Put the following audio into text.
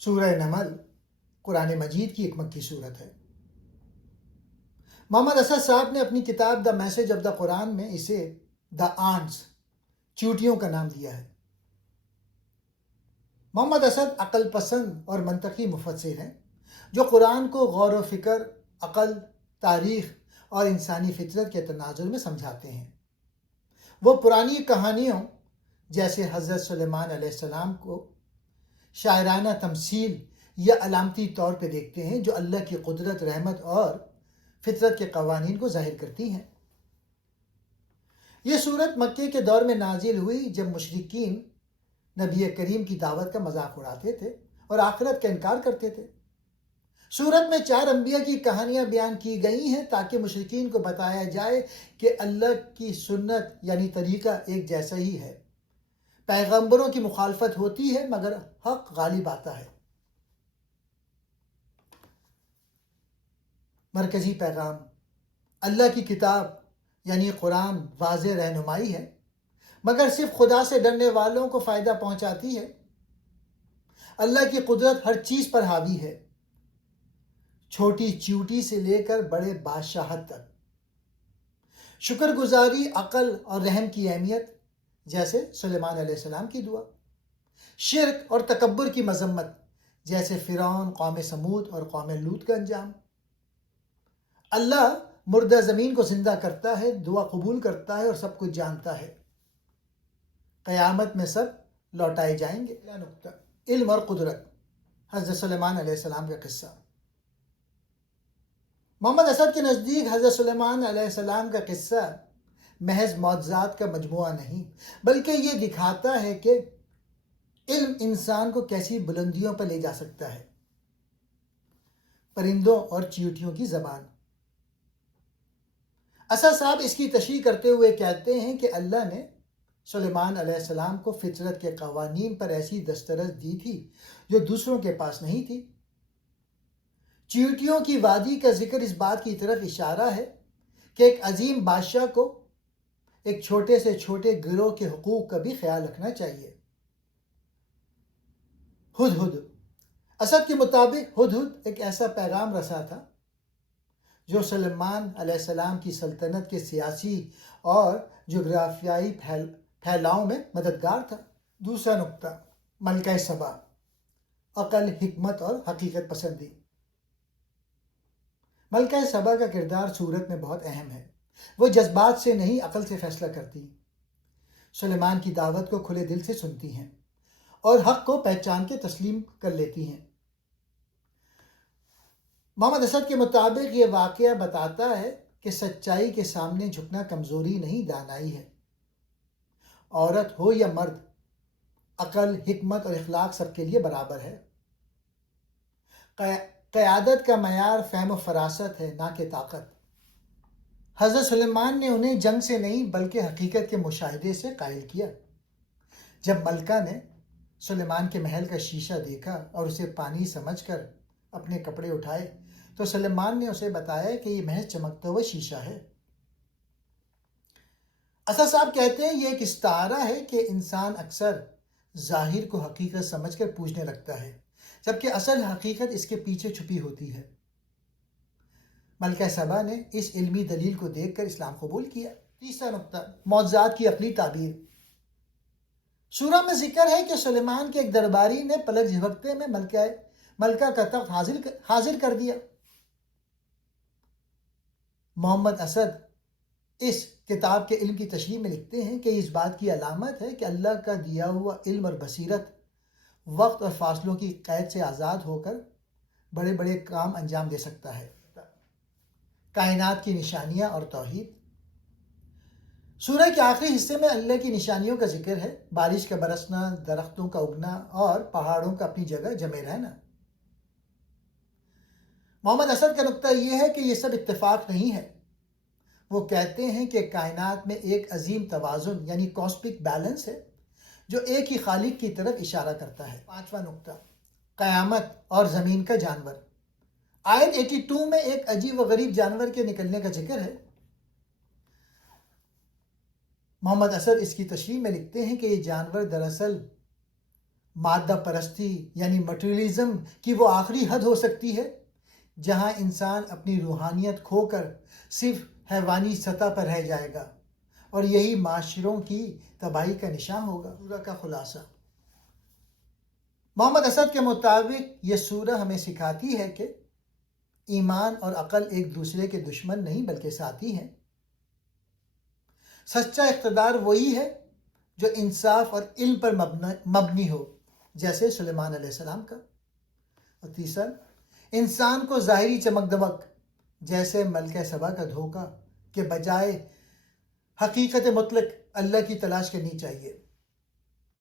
سورہ نمل قرآن مجید کی ایک مکی صورت ہے۔ محمد اسد صاحب نے اپنی کتاب دا میسج آف دا قرآن میں اسے دا آنٹس چیونٹیوں کا نام دیا ہے۔ محمد اسد عقل پسند اور منطقی مفسر ہیں جو قرآن کو غور و فکر، عقل، تاریخ اور انسانی فطرت کے تناظر میں سمجھاتے ہیں۔ وہ پرانی کہانیوں جیسے حضرت سلیمان علیہ السلام کو شاعرانہ تمثیل یا علامتی طور پہ دیکھتے ہیں جو اللہ کی قدرت، رحمت اور فطرت کے قوانین کو ظاہر کرتی ہیں۔ یہ صورت مکے کے دور میں نازل ہوئی جب مشرکین نبی کریم کی دعوت کا مذاق اڑاتے تھے اور آخرت کا انکار کرتے تھے۔ صورت میں 4 انبیاء کی کہانیاں بیان کی گئی ہیں تاکہ مشرکین کو بتایا جائے کہ اللہ کی سنت یعنی طریقہ ایک جیسا ہی ہے۔ پیغمبروں کی مخالفت ہوتی ہے مگر حق غالب آتا ہے۔ مرکزی پیغام: اللہ کی کتاب یعنی قرآن واضح رہنمائی ہے مگر صرف خدا سے ڈرنے والوں کو فائدہ پہنچاتی ہے۔ اللہ کی قدرت ہر چیز پر حاوی ہے، چھوٹی چیوٹی سے لے کر بڑے بادشاہت تک۔ شکر گزاری، عقل اور رحم کی اہمیت جیسے سلیمان علیہ السلام کی دعا۔ شرک اور تکبر کی مذمت جیسے فرعون، قوم سمود اور قوم لوط کا انجام۔ اللہ مردہ زمین کو زندہ کرتا ہے، دعا قبول کرتا ہے اور سب کچھ جانتا ہے۔ قیامت میں سب لوٹائے جائیں گے۔ پہلا نقطہ: علم اور قدرت، حضرت سلیمان علیہ السلام کا قصہ۔ محمد اسد کے نزدیک حضرت سلیمان علیہ السلام کا قصہ محض معجزات کا مجموعہ نہیں بلکہ یہ دکھاتا ہے کہ علم انسان کو کیسی بلندیوں پر لے جا سکتا ہے۔ پرندوں اور چیونٹیوں کی زبان۔ اسد صاحب اس کی تشریح کرتے ہوئے کہتے ہیں کہ اللہ نے سلیمان علیہ السلام کو فطرت کے قوانین پر ایسی دسترس دی تھی جو دوسروں کے پاس نہیں تھی۔ چیونٹیوں کی وادی کا ذکر اس بات کی طرف اشارہ ہے کہ ایک عظیم بادشاہ کو ایک چھوٹے سے چھوٹے گروہ کے حقوق کا بھی خیال رکھنا چاہیے۔ ہدہد۔ اسد کے مطابق ہدہد ایک ایسا پیغام رسا تھا جو سلیمان علیہ السلام کی سلطنت کے سیاسی اور جغرافیائی پھیلاؤ میں مددگار تھا۔ دوسرا نقطہ: ملکہ سبا، عقل، حکمت اور حقیقت پسندی۔ ملکہ سبا کا کردار صورت میں بہت اہم ہے۔ وہ جذبات سے نہیں عقل سے فیصلہ کرتی، سلیمان کی دعوت کو کھلے دل سے سنتی ہیں اور حق کو پہچان کے تسلیم کر لیتی ہیں۔ محمد اسد کے مطابق یہ واقعہ بتاتا ہے کہ سچائی کے سامنے جھکنا کمزوری نہیں، دانائی ہے۔ عورت ہو یا مرد، عقل، حکمت اور اخلاق سب کے لیے برابر ہے۔ قیادت کا معیار فہم و فراست ہے، نہ کہ طاقت۔ حضرت سلیمان نے انہیں جنگ سے نہیں بلکہ حقیقت کے مشاہدے سے قائل کیا۔ جب ملکہ نے سلیمان کے محل کا شیشہ دیکھا اور اسے پانی سمجھ کر اپنے کپڑے اٹھائے تو سلیمان نے اسے بتایا کہ یہ محض چمکتا ہوا شیشہ ہے۔ اسد صاحب کہتے ہیں یہ ایک استعارہ ہے کہ انسان اکثر ظاہر کو حقیقت سمجھ کر پوجنے لگتا ہے جبکہ اصل حقیقت اس کے پیچھے چھپی ہوتی ہے۔ ملکہ سبا نے اس علمی دلیل کو دیکھ کر اسلام قبول کیا۔ تیسرا نقطہ: معجزات کی عقلی تعبیر۔ سورہ میں ذکر ہے کہ سلیمان کے ایک درباری نے پلک جھپکتے میں ملکہ کا تخت حاضر کر دیا۔ محمد اسد اس کتاب کے علم کی تشریح میں لکھتے ہیں کہ اس بات کی علامت ہے کہ اللہ کا دیا ہوا علم اور بصیرت وقت اور فاصلوں کی قید سے آزاد ہو کر بڑے بڑے کام انجام دے سکتا ہے۔ کائنات کی نشانیاں اور توحید۔ سورہ کے آخری حصے میں اللہ کی نشانیوں کا ذکر ہے، بارش کا برسنا، درختوں کا اگنا اور پہاڑوں کا اپنی جگہ جمے رہنا۔ محمد اسد کا نقطہ یہ ہے کہ یہ سب اتفاق نہیں ہے۔ وہ کہتے ہیں کہ کائنات میں ایک عظیم توازن یعنی کاسمک بیلنس ہے جو ایک ہی خالق کی طرف اشارہ کرتا ہے۔ پانچواں نقطہ: قیامت اور زمین کا جانور۔ آیت 82 میں ایک عجیب و غریب جانور کے نکلنے کا ذکر ہے۔ محمد اسد اس کی تشریح میں لکھتے ہیں کہ یہ جانور دراصل مادہ پرستی یعنی مٹیریلزم کی وہ آخری حد ہو سکتی ہے جہاں انسان اپنی روحانیت کھو کر صرف حیوانی سطح پر رہ جائے گا، اور یہی معاشروں کی تباہی کا نشان ہوگا۔ سورہ کا خلاصہ محمد اسد کے مطابق یہ سورہ ہمیں سکھاتی ہے کہ ایمان اور عقل ایک دوسرے کے دشمن نہیں بلکہ ساتھی ہیں۔ سچا اقتدار وہی ہے جو انصاف اور علم پر مبنی ہو، جیسے سلیمان علیہ السلام کا۔ اور تیسرا، انسان کو ظاہری چمک دمک جیسے ملکہ سبا کا دھوکہ کے بجائے حقیقت مطلق اللہ کی تلاش کرنی چاہیے۔